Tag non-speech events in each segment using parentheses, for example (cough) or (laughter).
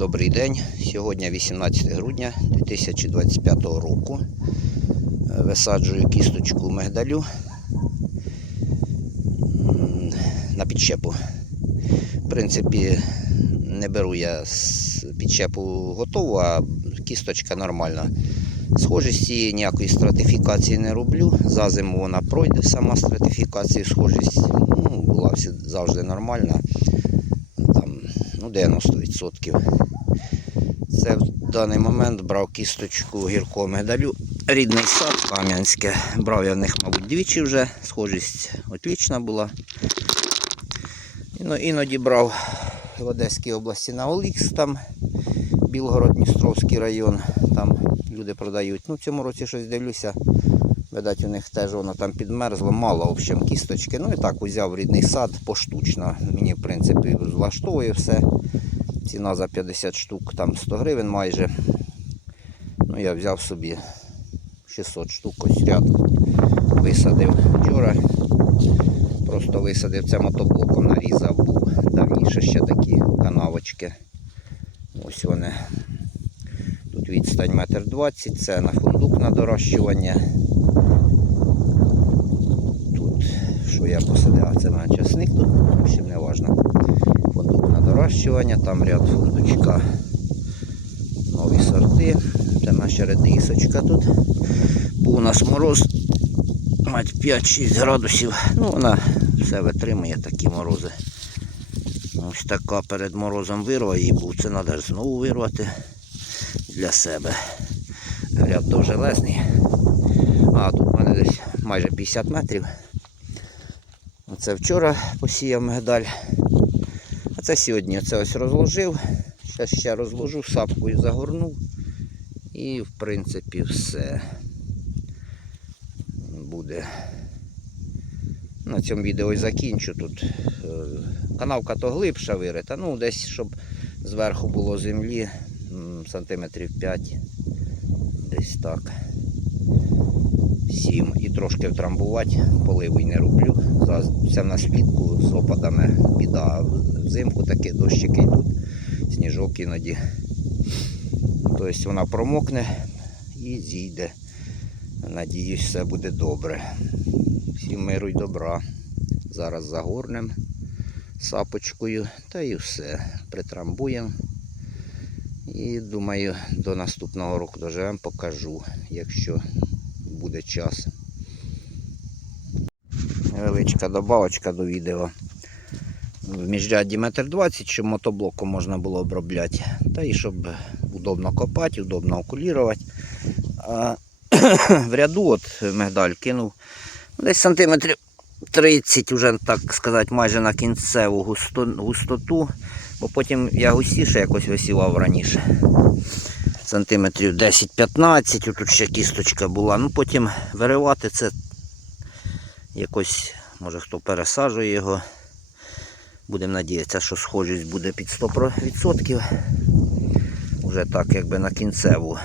Добрий день. Сьогодні 18 грудня 2025 року. Е, Висаджую кісточку мигдалю на підщепу. В принципі, не беру я підщепу готову, а кісточка нормальна. Схожості ніякої стратифікації не роблю. За зиму вона пройде сама стратифікація, схожість ну, була завжди нормальна. Ну, 90%. Це в даний момент брав кісточку гіркого медалю. Рідний сад Кам'янське. Брав я в них, мабуть, двічі вже. Схожість отлічна була. Іно- Іноді брав в Одеській області на Олікс, там Білгород, Дністровський район. Там люди продають. Ну, в цьому році щось дивлюся. Видать, у них теж воно там підмерзло, мало в общем, кісточки. Ну і так узяв рідний сад поштучно. Мені, в принципі, влаштовує все. Ціна за 50 штук, там 100 гривень майже. Ну, я взяв собі 600 штук ось ряд. Висадив вчора. Просто висадив це мотоблоком, нарізав, був давніше ще такі канавочки. Ось вони. Тут відстань метр двадцять, це на фундук на дорощування. Тут, що я посадив, це мене часник тут, в общем, не важно. Фундук на дорощування, там ряд фундучка. Нові сорти. Це наша редисочка тут. Був у нас мороз мать 5-6 градусів. Ну, вона все витримує такі морози. Ось така перед морозом вирва її був. Це треба знову вирвати для себе. Ряд довжелезний. А тут в мене десь майже 50 метрів. Оце вчора посіяв мигдаль. А це сьогодні оце ось розложив. Зараз ще розложу, сапкою загорнув. І в принципі все буде. На цьому відео і закінчу. Тут е, канавка то глибша вирита, ну десь щоб зверху було землі сантиметрів 5. Десь так. 7 і трошки втрамбувати, поливу не роблю. Зараз Це в нас влітку з опадами біда. Взимку такі дощики йдуть, сніжок іноді. Тобто вона промокне і зійде. Надіюсь, все буде добре. Всім миру й добра. Зараз загорнем сапочкою та і все. Притрамбуємо. І думаю, до наступного року доживемо, покажу, якщо буде час. Невеличка добавочка до відео. В міжряді метр 20, щоб мотоблоком можна було обробляти. Та і щоб удобно копати, удобно окулірувати. А (coughs) в ряду от мигдаль кинув десь сантиметрів 30, вже так сказати, майже на кінцеву густоту, бо потім я густіше якось висівав раніше. Сантиметрів 10-15, тут ще кісточка була. Ну потім виривати це якось, може хто пересаджує його. Будемо надіятися, що схожість буде під 100%. Уже так якби на кінцеву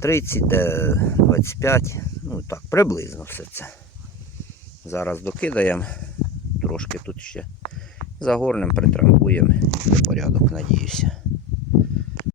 30, де 25, ну так, приблизно все це. Зараз докидаємо, трошки тут ще загорнемо, притрамбуємо порядок, надіюся.